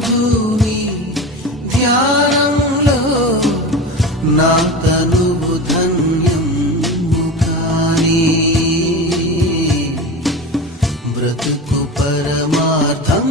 ప్రభుని ధ్యానంలో నా తనువు ధన్యము కాని బ్రతుకు పరమార్థం